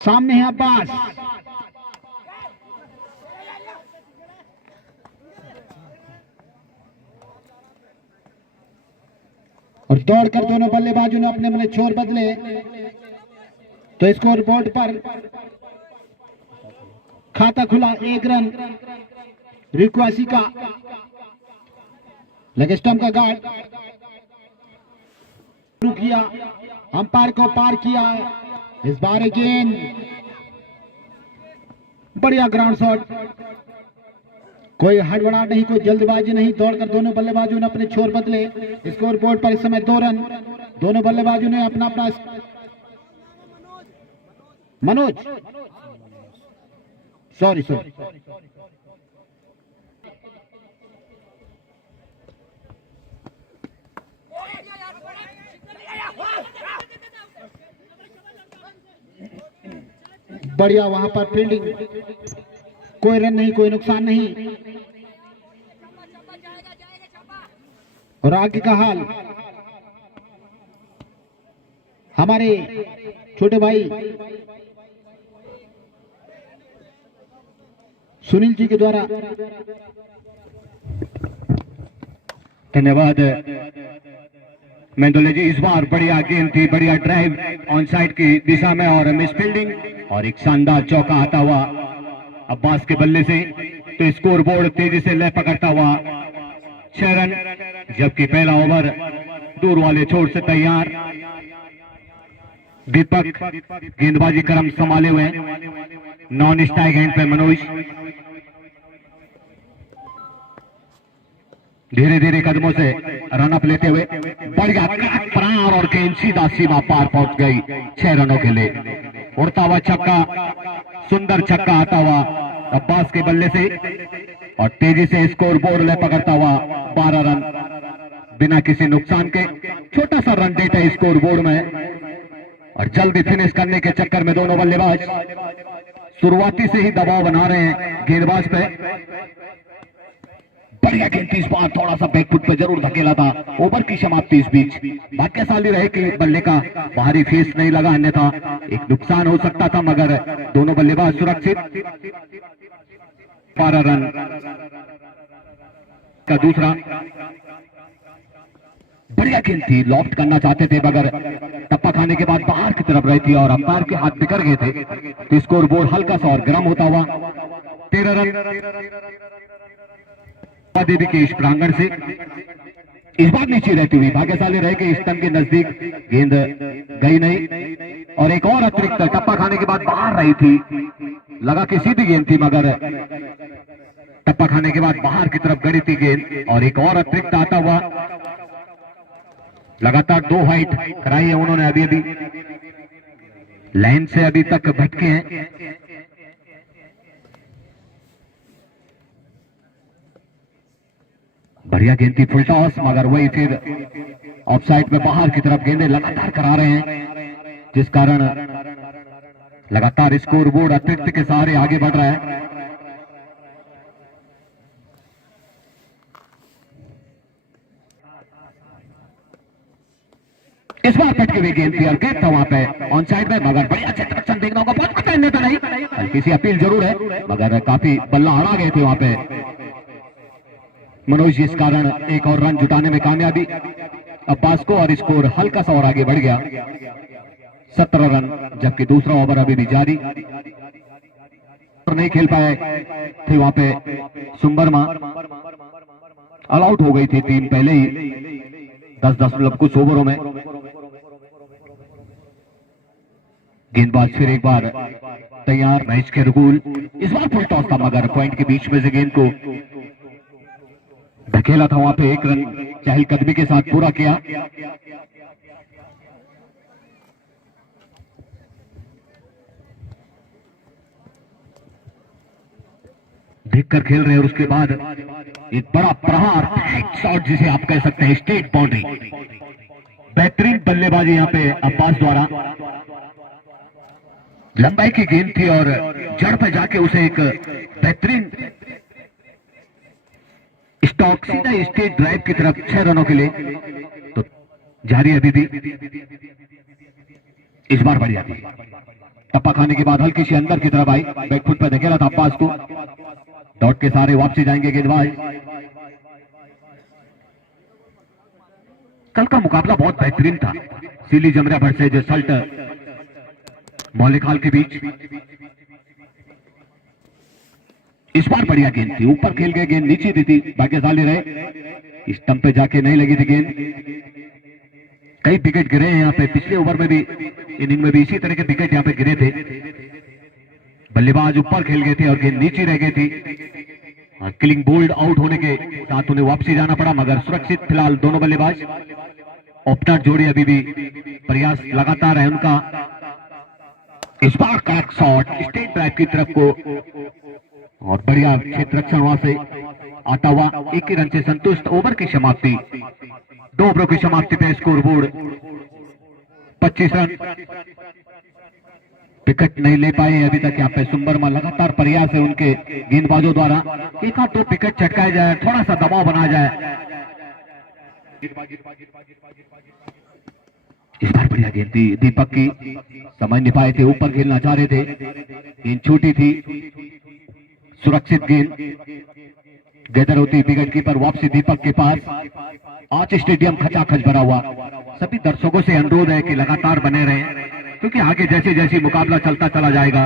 सामने है अब्बास, और दौड़कर दोनों बल्लेबाजों ने अपने अपने छोर बदले तो स्कोर बोर्ड पर खाता खुला। 1 रन रिक्वासी का लेग स्टंप का गार्ड शुरू किया, अंपायर को पार किया। इस बार अगेन बढ़िया ग्राउंड शॉट, कोई हड़बड़ाहट नहीं, कोई जल्दबाजी नहीं। दौड़कर दोनों बल्लेबाजों ने अपने छोर बदले। स्कोर बोर्ड पर इस समय 2 रन। दोनों बल्लेबाजों ने अपना अपना मनोज सॉरी बढ़िया वहां पर फील्डिंग, कोई रन नहीं, कोई नुकसान नहीं। और आगे का हाल हमारे छोटे भाई सुनील जी के द्वारा। धन्यवाद मेंदोले जी। इस बार बढ़िया गेंद थी, बढ़िया ड्राइव ऑन साइड की दिशा में और मिस फील्डिंग और एक शानदार चौका आता हुआ अब्बास के बल्ले से। तो स्कोर बोर्ड तेजी से लय पकड़ता हुआ 6 रन, जबकि पहला ओवर दूर वाले छोर से तैयार। दीपक गेंदबाजी क्रम संभाले हुए, नॉन स्ट्राइक हैंड पे मनोज धीरे धीरे कदमों से रन अप लेते हुए बढ़िया प्रार और गेंद सीधा सीमा पार पहुंच गई 6 रनों के लिए। उड़ता हुआ छक्का, सुंदर छक्का आता हुआ अब्बास के बल्ले से और तेजी से स्कोर बोर्ड ले पकड़ता हुआ 12 रन बिना किसी नुकसान के। छोटा सा रन डेटा स्कोर बोर्ड में और जल्दी फिनिश करने के चक्कर में दोनों बल्लेबाज शुरुआती से ही दबाव बना रहे हैं गेंदबाज पे। बढ़िया गेंद इस बार थोड़ा सा बैकफुट पे जरूर धकेला था। ओवर की समाप्ति इस बीच भाग्यशाली रहे कि बल्ले का बाहरी फेस नहीं लगा, अन्यथा एक नुकसान हो सकता था, मगर दोनों बल्लेबाज सुरक्षित। 12 रन का दूसरा बढ़िया गेंद थी, लॉफ्ट करना चाहते थे मगर टप्पा खाने के बाद बाहर की तरफ रही थी और अंपायर के हाथ बिखर गए थे। तो स्कोर बोर्ड हल्का सा और गर्म होता हुआ 13 रन देवी के इस प्रांगण से। इस बार नीचे रहती हुई भाग्यशाली रहे कि स्तंभ के नजदीक गेंद गई नहीं और एक और अतिरिक्त टप्पा खाने के बाद बाहर रही थी। लगा कि सीधी गेंद थी मगर टप्पा खाने के बाद बाहर की तरफ गड़ी थी गेंद और एक और अतिरिक्त आता हुआ। लगातार 2 हाइट कराई है उन्होंने, अभी लाइन से अभी तक भटके हैं। बढ़िया गेंद थी, फुल टॉस, मगर वही फिर ऑफसाइड में बाहर की तरफ गेंदें लगातार करा रहे हैं, जिस कारण लगातार स्कोर बोर्ड अतिरिक्त के सहारे आगे बढ़ रहा है। इस बार पटके हुई गेंद थी और गेंद था वहां पे ऑन साइड में, मगर बढ़िया क्षेत्ररक्षण देखने को बहुत पता नहीं था, नहीं हल्की सी अपील जरूर है मगर काफी बल्ला अड़ा गए थे वहां पे मनोज, जिस कारण एक और रन जुटाने में कामयाबी अब्बास को और स्कोर हल्का सा और आगे बढ़ गया 17 रन, जबकि दूसरा ओवर अभी भी जारी। नहीं खेल पाए थे वहां पे सुंबरमा, ऑल आउट हो गई थी टीम पहले ही 10 कुछ ओवरों में। गेंदबाज फिर एक बार तैयार, मैच के अनुकूल। इस बार फुल टॉस था मगर पॉइंट के बीच में से गेंद को धकेला था वहां पे। 1 रन चहलकदमी के साथ पूरा किया। देखकर खेल रहे हैं और उसके बाद एक बड़ा प्रहार शॉट जिसे आप कह सकते हैं स्टेट बाउंड्री। बेहतरीन बल्लेबाजी यहां पे अब्बास द्वारा, लंबाई की गेंद थी और जड़ पे जाके उसे एक बेहतरीन स्टॉक सीधा स्टेट ड्राइव की तरफ 6 रनों के लिए। तो जारी अभी भी इस बार बढ़िया थी। टप्पा खाने के बाद हल्की सी अंदर की तरफ आई, बैकफुट पर धकेला था अब्बास को, दौड़ के सारे वापसी जाएंगे गेंदबाज। कल का मुकाबला बहुत बेहतरीन था, सिली जमरा वर्सेज सल्ट मौलिक हाल के बीच। इस बार बढ़िया गेंद थी, ऊपर खेल गए, गेंद नीचे दी थी, भाग्यशाली रहे, स्टंप पे जाके नहीं लगी थी गेंद। कई विकेट गिरे हैं यहाँ पे, पिछले ओवर में भी, इनिंग में भी इसी तरह के विकेट यहाँ पे गिरे थे। बल्लेबाज ऊपर खेल गए थे और गेंद नीचे रह गई थी। किलिंग बोल्ड आउट होने के साथ उन्हें वापसी जाना पड़ा, मगर सुरक्षित फिलहाल दोनों बल्लेबाज। ओपनर जोड़ी अभी भी प्रयास लगातार है उनका। इस बार करेक्ट शॉट स्टेट ड्राइव की तरफ को, और बढ़िया क्षेत्र रक्षण वहां से आता हुआ, एक ही रन से संतुष्ट। ओवर की समाप्ति, 2 ओवरों की समाप्ति पे स्कोर बोर्ड 25 रन। विकेट नहीं ले पाए अभी तक यहाँ पे सुंबरमा, लगातार प्रयास है उनके गेंदबाजों द्वारा, एक आध 2 विकेट चटकाए जाए, थोड़ा सा दबाव बनाया जाए। इस बार बढ़िया गेंद थी दीपक की, समझ नहीं पाए थे, ऊपर खेलना चाह रहे थे, गेंद छोटी थी, सुरक्षित गेंद गैदर होती विकेट कीपर। वापसी दीपक के पास। आज स्टेडियम खचाखच भरा हुआ, सभी दर्शकों से अनुरोध है कि लगातार बने रहें, क्योंकि आगे जैसे जैसे मुकाबला चलता चला जाएगा,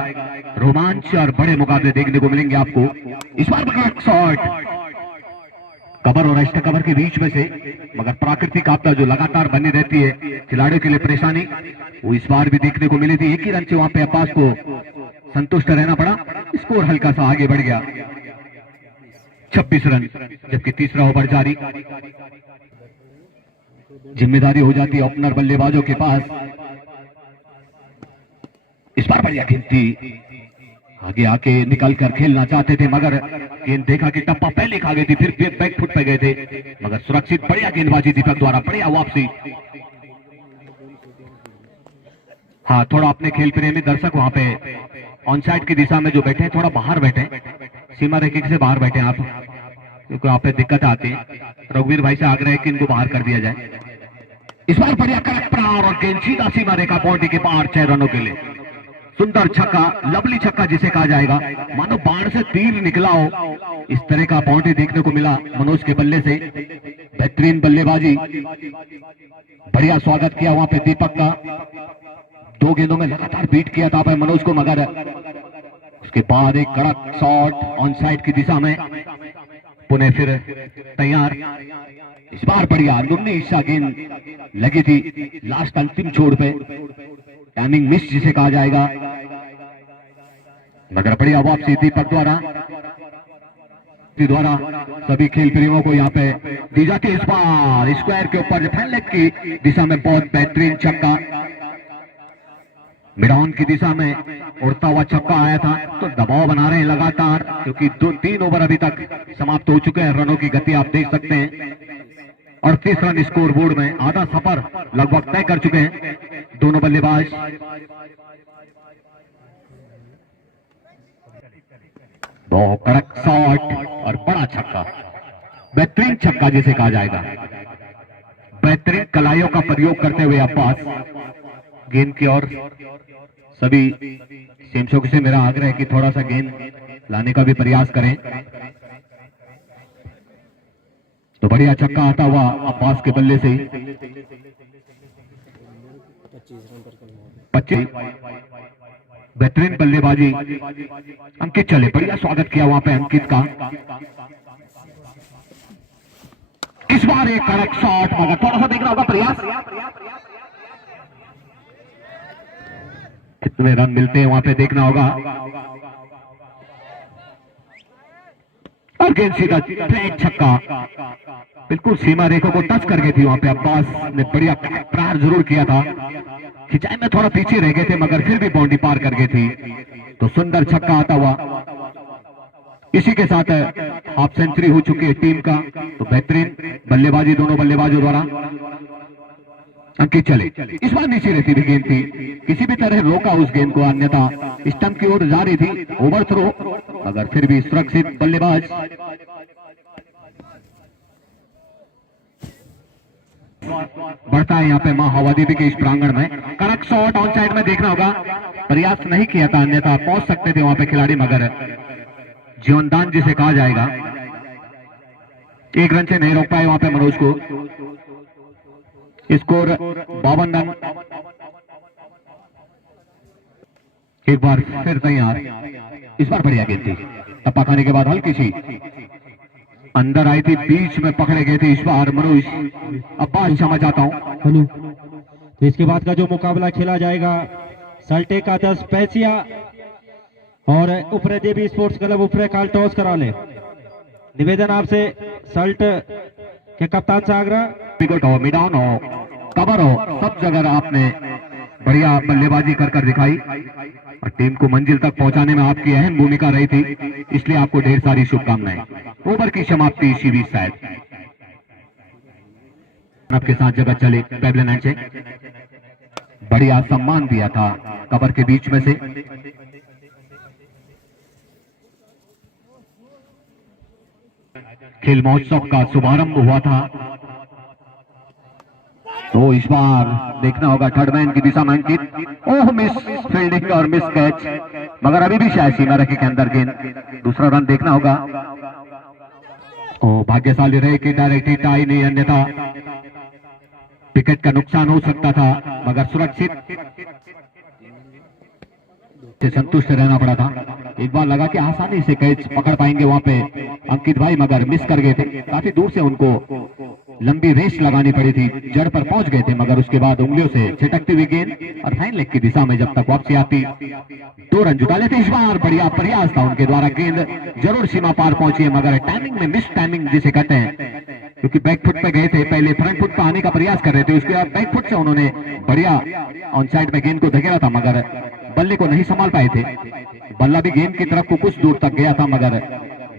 रोमांच और बड़े मुकाबले देखने को मिलेंगे आपको। इस बार शॉट कवर और एक्स्ट्रा कवर के बीच में से, मगर प्राकृतिक आपदा जो लगातार बनी रहती है खिलाड़ियों के लिए परेशानी, वो इस बार भी देखने को मिली थी। एक ही रन से वहां पे अब्बास को संतुष्ट रहना पड़ा, स्कोर हल्का सा आगे बढ़ गया, 26 रन, जबकि तीसरा ओवर जारी। जिम्मेदारी हो जाती है ओपनर बल्लेबाजों के पास। इस बार बढ़िया गेंद थी, आगे आके निकल कर खेलना चाहते थे, मगर गेंद देखा कि टप्पा पहले खा गई थी, फिर बैक फुट पे गए थे, मगर सुरक्षित बढ़िया गेंदबाजी दीपक द्वारा, बढ़िया वापसी। हाँ, थोड़ा अपने खेल प्रेमी दर्शक वहां पे ऑन साइड की दिशा में जो बैठे हैं, थोड़ा बाहर बैठे, सीमा रेखा से बाहर बैठे आप, क्योंकि वहां पे दिक्कत आती है। रघुवीर भाई से आग्रह है कि इनको बाहर कर दिया जाए। इस बार बढ़िया करेक्ट प्रहार और गेंद सीधा सीमा रेखा बाउंड्री के पार, 6 रनों के लिए। सुंदर छक्का, लवली छक्का जिसे कहा जाएगा, मानो बाण से तीर निकला हो, इस तरह का बाउंड्री देखने को मिला मनोज के बल्ले से। बेहतरीन बल्लेबाजी, बढ़िया स्वागत किया वहां पे दीपक का, 2 गेंदों में लगातार बीट किया था मनोज को, मगर उसके बाद एक कड़क शॉट ऑन साइड की दिशा में, पुणे फिर तैयार। इस बार बढ़िया नुन्नी हिस्सा गेंद लगी थी लास्ट अंतिम छोड़ पे, टाइमिंग मिस जिसे कहा जाएगा, मगर बढ़िया वापसी दीपक द्वारा सभी खेल प्रेमियों को यहाँ पे दी जाती है। इस बार स्क्वायर के ऊपर फैन लेग की दिशा में बहुत बेहतरीन छक्का, मिडाउन की दिशा में उड़ता हुआ छक्का आया था। तो दबाव बना रहे हैं लगातार, क्योंकि 2-3 ओवर अभी तक समाप्त हो चुके हैं, रनों की गति आप देख सकते हैं। 38 रन स्कोर बोर्ड में, आधा सफर लगभग तय कर चुके हैं दोनों बल्लेबाज। बहुत कड़क शॉट और बड़ा छक्का, बेहतरीन छक्का जिसे कहा जाएगा। बेहतरीन कलाइयों का प्रयोग करते हुए अब्बास गेंद की ओर, सभी सेमसों से मेरा आग्रह है कि थोड़ा सा गेंद लाने का भी प्रयास करें। तो बढ़िया छक्का आता हुआ अब्बास के बल्ले से, 25 बेहतरीन बल्लेबाजी अंकित चले, बढ़िया स्वागत किया वहां पे अंकित का। इस बार एक कड़क शॉट, मगर थोड़ा सा देखना होगा प्रयास, कितने रन मिलते हैं वहां पे देखना होगा। और गेंद सीधा फ्लैट छक्का, बिल्कुल सीमा रेखा को टच कर गई थी वहां पे। अब्बास ने बढ़िया प्रहार जरूर किया था, खिंचाई में थोड़ा पीछे रह गए थे, मगर फिर भी बाउंड्री पार कर गई थी। तो सुंदर छक्का आता हुआ, इसी के साथ हाफ सेंचुरी हो चुकी है टीम का। तो बेहतरीन बल्लेबाजी दोनों बल्लेबाजों द्वारा। अंकित चले, इस बार नीचे रहती हुई गेंद थी, किसी भी तरह रोका उस गेंद को, अन्यथा स्टंप की ओर जा रही थी, ओवर थ्रो, मगर फिर भी सुरक्षित बल्लेबाज। बढ़ता है यहाँ पे महावादीपी के इस प्रांगण में। कड़क शॉट ऑन साइड में देखना होगा, प्रयास नहीं किया था, अन्यथा पहुंच सकते थे वहां पे खिलाड़ी, मगर जीवनदान जिसे कहा जाएगा, एक रन से नहीं रोक पाए वहां पे मनोज को। Score 52 run. एक बार फिर तैयार, इस बार बढ़िया गेंद थी, टप्पा खाने के बाद हल्की सी अंदर आई थी, बीच में पकड़े गए थे इस बार मनोज। अब्बास क्षमा चाहता हूं। तो इसके बाद का जो मुकाबला खेला जाएगा सल्टे का 10 पैसिया और उपरे देवी स्पोर्ट्स क्लब उपरे काल टॉस करा ले। निवेदन आपसे सल्ट के कप्तान से आग्रह, विकेट हो, मिडाउन हो, कवर हो, सब जगह आपने बढ़िया बल्लेबाजी कर कर दिखाई और टीम को मंजिल तक पहुंचाने में आपकी अहम भूमिका रही थी, इसलिए आपको ढेर सारी शुभकामनाएं। ओवर की समाप्ति इसी बीच शायद आपके साथ जगह चले पेबलेन से बढ़िया सम्मान दिया था कवर के बीच में से। खेल महोत्सव का शुभारंभ हुआ था, तो इस बार देखना होगा थर्ड मैन की दिशा में अंकित। ओह, मिस फील्डिंग और मिस कैच, मगर अभी भी शायद सीमा रेखा के अंदर गेंद। दूसरा रन देखना होगा। ओ, भाग्यशाली रहे कि डायरेक्ट हिट आई नहीं, अन्यथा विकेट का नुकसान हो सकता था, मगर सुरक्षित से संतुष्ट रहना पड़ा था। एक बार लगा कि आसानी से कैच पकड़ पाएंगे वहां पे अंकित भाई, मगर मिस कर गए थे। काफी दूर से उनको लंबी रेस लगानी पड़ी थी, जड़ पर पहुंच गए थे, मगर उसके बाद उंगलियों से छिटकती हुई गेंद और फाइन लेग की दिशा में जब तक वापसी आती 2 रन जुटा लेते। इस बार बढ़िया प्रयास था उनके द्वारा, गेंद जरूर सीमा पार पहुंची है, मगर टाइमिंग में मिस टाइमिंग जिसे कहते हैं, क्योंकि बैक फुट पे गए थे, पहले फ्रंट फुट पे आने का प्रयास कर रहे थे, उसके बाद बैक फुट से उन्होंने बढ़िया ऑन साइड में गेंद को धकेला था, मगर बल्ले को नहीं संभाल पाए थे। बल्ला भी गेंद की तरफ को कुछ दूर तक गया था, मगर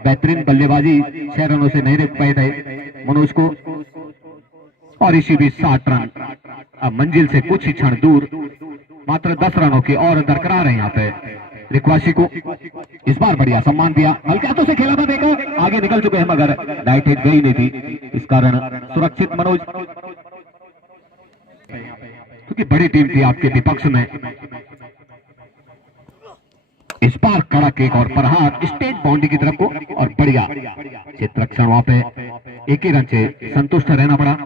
बेहतरीन बल्लेबाजी 6 रनों से नहीं रोक पाए थे मनोज को। और इसी बीच 60 रन अब मंजिल से कुछ ही क्षण दूर, मात्र 10 रनों की और दरकरार है यहाँ पे रिक्वासी को। इस बार बढ़िया सम्मान दिया, हल्के हाथों से खेला था, देखा आगे निकल चुके हैं, मगर राइट हिट गई नहीं थी, इस कारण सुरक्षित मनोज, क्योंकि बड़ी टीम थी आपके विपक्ष में। इस बार कड़क एक और प्रहार स्टेट बाउंड्री की तरफ को, और बढ़िया क्षेत्ररक्षण वहां पे, एक ही रन से संतुष्ट रहना पड़ा।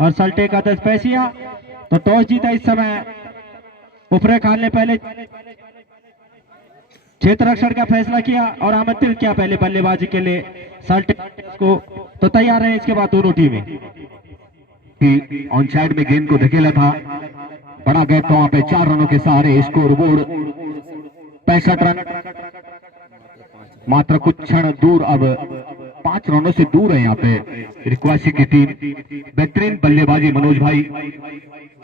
और सल्टे का 10 पैसिया तो टॉस जीता इस समय उपरे खान ने पहले क्षेत्र रक्षण का फैसला किया और आमंत्रित किया पहले बल्लेबाजी के लिए सल्टे को, तो तैयार है इसके बाद दोनों टीमें। ऑन साइड में गेंद को धकेला था, बड़ा गैप था वहां पे, 4 रनों के सहारे स्कोर बोर्ड 65 रन, मात्र कुछ क्षण दूर, अब 5 रनों से दूर है यहाँ पे रिक्वासी की टीम। बेहतरीन बल्लेबाजी मनोज भाई,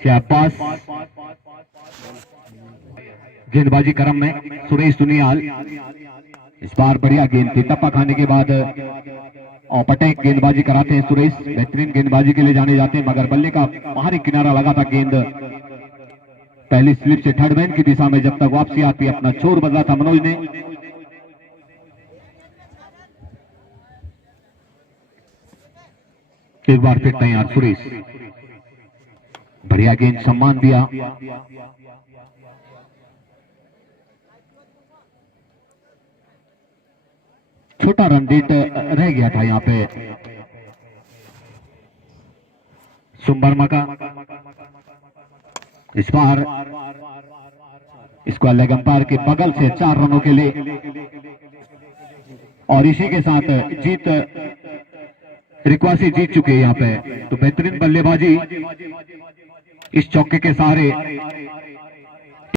अब्बास, गेंदबाजी क्रम में सुरेश दुनियाल। इस बार बढ़िया गेंद थी, टप्पा खाने के बाद और पटेक गेंदबाजी कराते हैं सुरेश, बेहतरीन गेंदबाजी के लिए जाने जाते हैं, मगर बल्ले का बाहरी किनारा लगा था, गेंद पहली स्लिप से थर्ड मैन की दिशा में जब तक वापसी आती अपना छोर बदला था मनोज ने। एक बार फिर तैयार सुरेश, बढ़िया गेंद, सम्मान दिया। छोटा रन रेट रह गया था यहाँ पे सुम्बर्मा का। इस बार इसको लेग अंपायर के बगल से 4 रनों के लिए, और इसी के साथ जीत रिक्वासी जीत चुके हैं यहाँ पे। तो बेहतरीन बल्लेबाजी इस चौके के सहारे